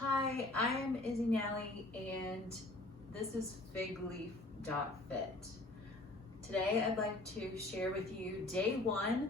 Hi, I'm Izzy Nalley and this is FigLeaf.Fit. Today I'd like to share with you day one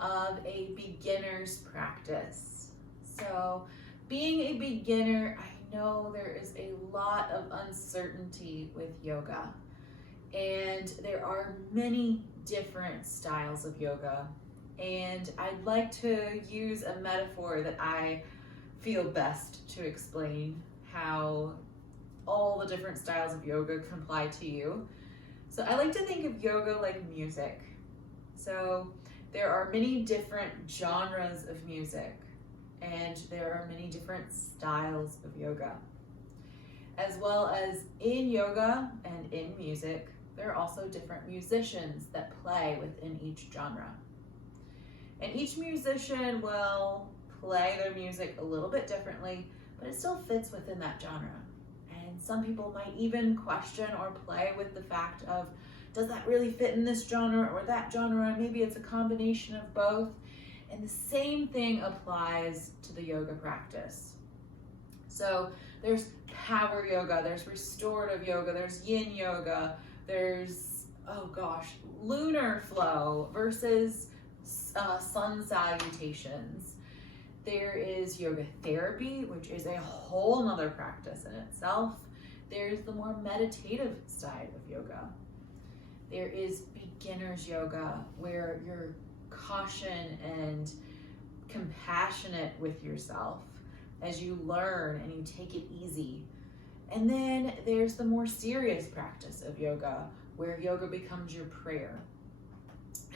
of a beginner's practice. So being a beginner, I know there is a lot of uncertainty with yoga and there are many different styles of yoga. And I'd like to use a metaphor that I feel best to explain how all the different styles of yoga can apply to you. So I like to think of yoga like music. So there are many different genres of music and there are many different styles of yoga. As well as in yoga and in music, there are also different musicians that play within each genre. And each musician will play their music a little bit differently, but it still fits within that genre. And some people might even question or play with the fact of, does that really fit in this genre or that genre? Maybe it's a combination of both. And the same thing applies to the yoga practice. So there's power yoga, there's restorative yoga, there's yin yoga, there's, lunar flow versus sun salutations. There is yoga therapy, which is a whole nother practice in itself. There's the more meditative side of yoga. There is beginner's yoga, where you're caution and compassionate with yourself as you learn and you take it easy. And then there's the more serious practice of yoga, where yoga becomes your prayer.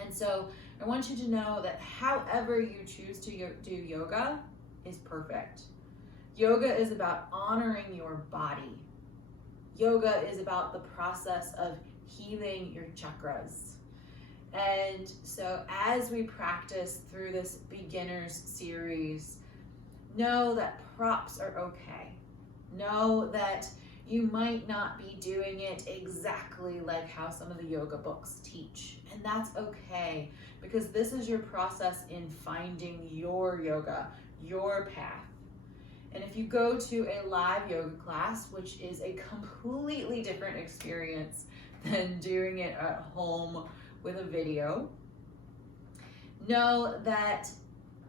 And so I want you to know that however you choose to do yoga is perfect. Yoga is about honoring your body. Yoga is about the process of healing your chakras. And so as we practice through this beginner's series, know that props are okay. Know that you might not be doing it exactly like how some of the yoga books teach. And that's okay, because this is your process in finding your yoga, your path. And if you go to a live yoga class, which is a completely different experience than doing it at home with a video, know that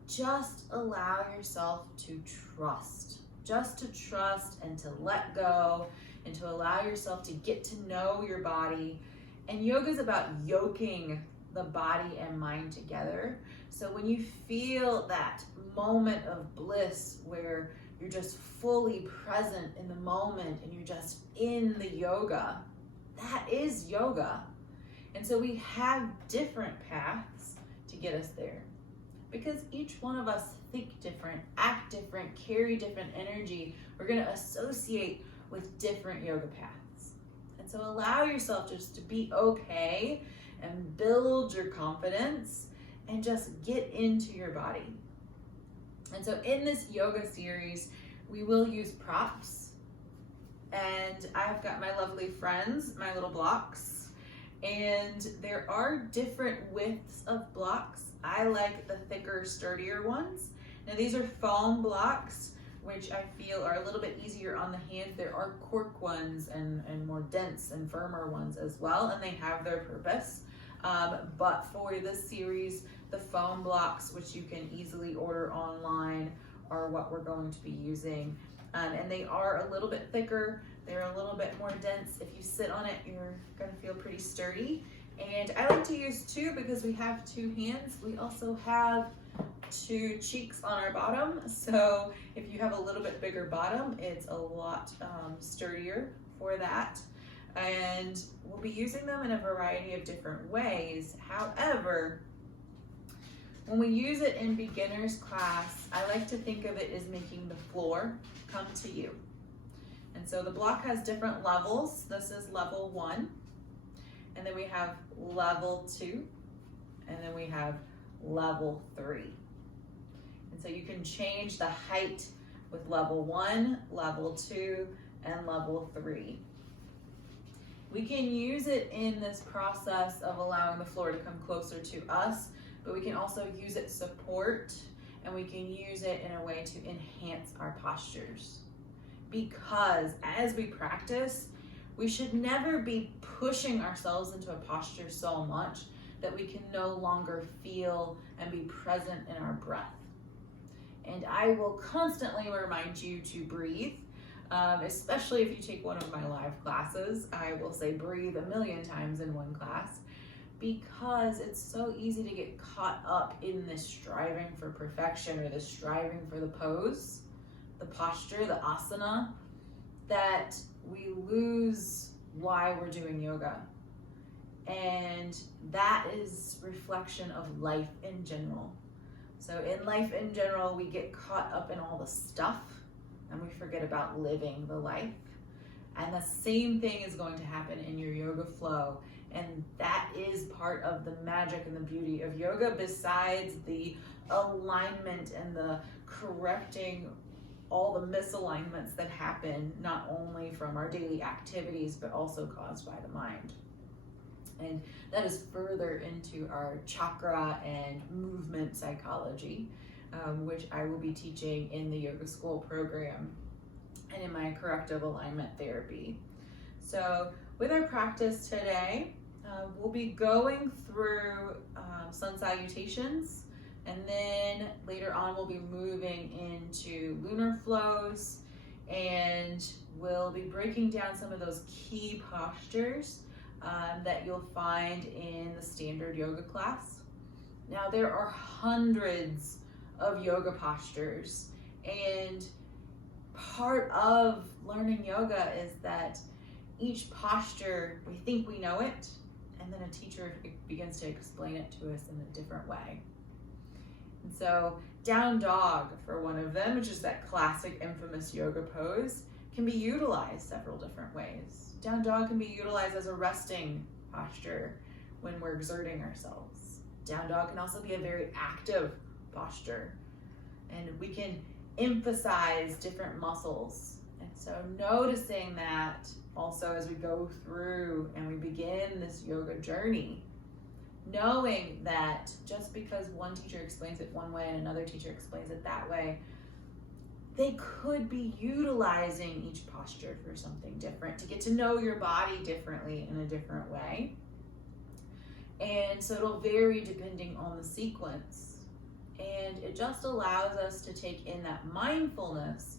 just allow yourself to trust. Just to trust and to let go and to allow yourself to get to know your body. And yoga is about yoking the body and mind together. So when you feel that moment of bliss where you're just fully present in the moment and you're just in the yoga, that is yoga. And so we have different paths to get us there, because each one of us think different, act different, carry different energy. We're going to associate with different yoga paths. And so allow yourself just to be okay and build your confidence and just get into your body. And so in this yoga series, we will use props. And I've got my lovely friends, my little blocks. And there are different widths of blocks. I like the thicker, sturdier ones. Now these are foam blocks, which I feel are a little bit easier on the hand. There are cork ones and more dense and firmer ones as well, and they have their purpose. But for this series, the foam blocks, which you can easily order online, are what we're going to be using. And they are a little bit thicker. They're a little bit more dense. If you sit on it, you're gonna feel pretty sturdy. And I like to use two because we have two hands. We also have two cheeks on our bottom. So if you have a little bit bigger bottom, it's a lot sturdier for that. And we'll be using them in a variety of different ways. However, when we use it in beginner's class, I like to think of it as making the floor come to you. And so the block has different levels. This is level 1. And then we have level 2. And then we have level 3. And so you can change the height with level 1, level 2, and level 3. We can use it in this process of allowing the floor to come closer to us, but we can also use it support, and we can use it in a way to enhance our postures. because as we practice, we should never be pushing ourselves into a posture so much that we can no longer feel and be present in our breath. And I will constantly remind you to breathe, especially if you take one of my live classes. I will say breathe a million times in one class, because it's so easy to get caught up in this striving for perfection or this striving for the pose, the posture, the asana, that we lose why we're doing yoga. And that is reflection of life in general. So in life in general, we get caught up in all the stuff and we forget about living the life. And the same thing is going to happen in your yoga flow. And that is part of the magic and the beauty of yoga, besides the alignment and the correcting all the misalignments that happen, not only from our daily activities, but also caused by the mind. And that is further into our chakra and movement psychology, which I will be teaching in the yoga school program and in my corrective alignment therapy. So with our practice today, we'll be going through sun salutations, and then later on we'll be moving into lunar flows, and we'll be breaking down some of those key postures that you'll find in the standard yoga class. Now there are hundreds of yoga postures, and part of learning yoga is that each posture, we think we know it, and then a teacher begins to explain it to us in a different way. And so down dog, for one of them, which is that classic infamous yoga pose, can be utilized several different ways. Down dog can be utilized as a resting posture when we're exerting ourselves. Down dog can also be a very active posture, and we can emphasize different muscles. And so noticing that also as we go through and we begin this yoga journey, knowing that just because one teacher explains it one way and another teacher explains it that way, they could be utilizing each posture for something different, to get to know your body differently in a different way. And so it'll vary depending on the sequence. And it just allows us to take in that mindfulness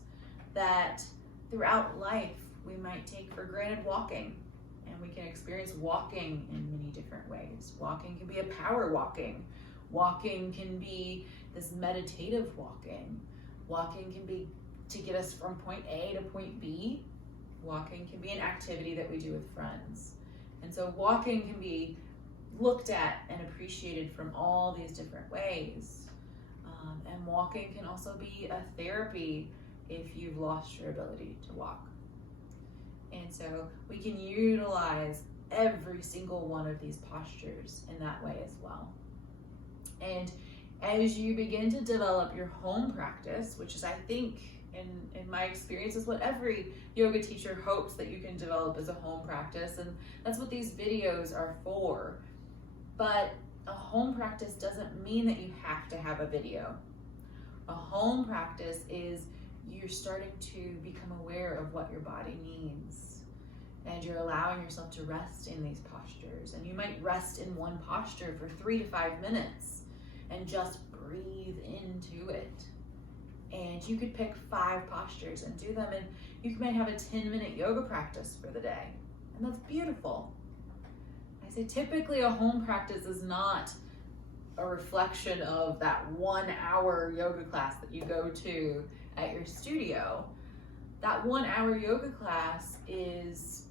that throughout life we might take for granted walking. And we can experience walking in many different ways. Walking can be a power walking. Walking can be this meditative walking. Walking can be to get us from point A to point B. Walking can be an activity that we do with friends. And so walking can be looked at and appreciated from all these different ways. And walking can also be a therapy if you've lost your ability to walk. And so we can utilize every single one of these postures in that way as well. And as you begin to develop your home practice, which is, I think, in my experience, is what every yoga teacher hopes that you can develop as a home practice, and that's what these videos are for. But a home practice doesn't mean that you have to have a video. A home practice is you're starting to become aware of what your body needs, and you're allowing yourself to rest in these postures. And you might rest in one posture for 3 to 5 minutes and just breathe into it. And you could pick 5 postures and do them, and you might have a 10-minute yoga practice for the day, and that's beautiful. I say typically a home practice is not a reflection of that 1-hour yoga class that you go to at your studio. That 1-hour yoga class is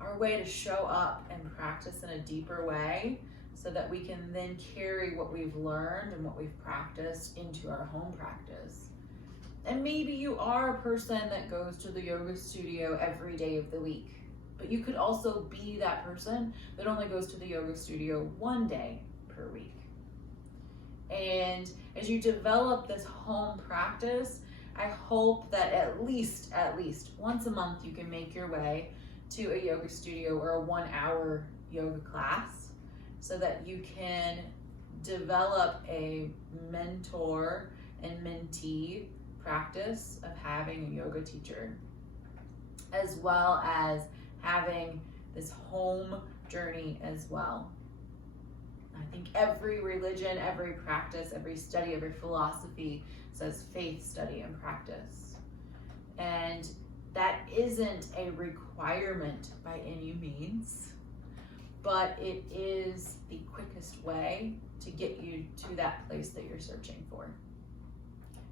our way to show up and practice in a deeper way, so that we can then carry what we've learned and what we've practiced into our home practice. And maybe you are a person that goes to the yoga studio every day of the week, but you could also be that person that only goes to the yoga studio 1 day per week. And as you develop this home practice, I hope that at least once a month you can make your way to a yoga studio or a 1-hour yoga class, so that you can develop a mentor and mentee practice of having a yoga teacher, as well as having this home journey as well. I think every religion, every practice, every study, every philosophy says faith, study, and practice. And that isn't a requirement by any means, but it is the quickest way to get you to that place that you're searching for.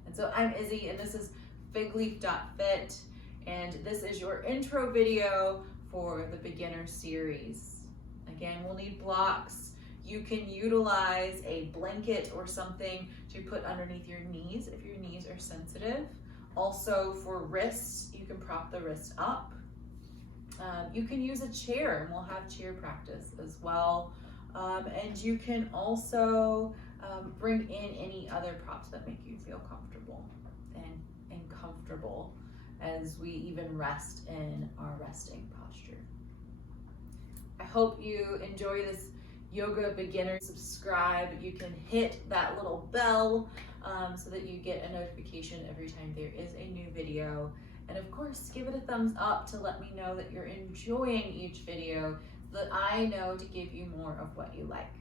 And so I'm Izzy, and this is FigLeaf.Fit, and this is your intro video for the beginner series. Again, we'll need blocks. You can utilize a blanket or something to put underneath your knees if your knees are sensitive. Also for wrists, you can prop the wrist up. You can use a chair, and we'll have chair practice as well. And you can also bring in any other props that make you feel comfortable and comfortable as we even rest in our resting posture. I hope you enjoy this yoga beginner. Subscribe. You can hit that little bell so that you get a notification every time there is a new video. And of course, give it a thumbs up to let me know that you're enjoying each video so that I know to give you more of what you like.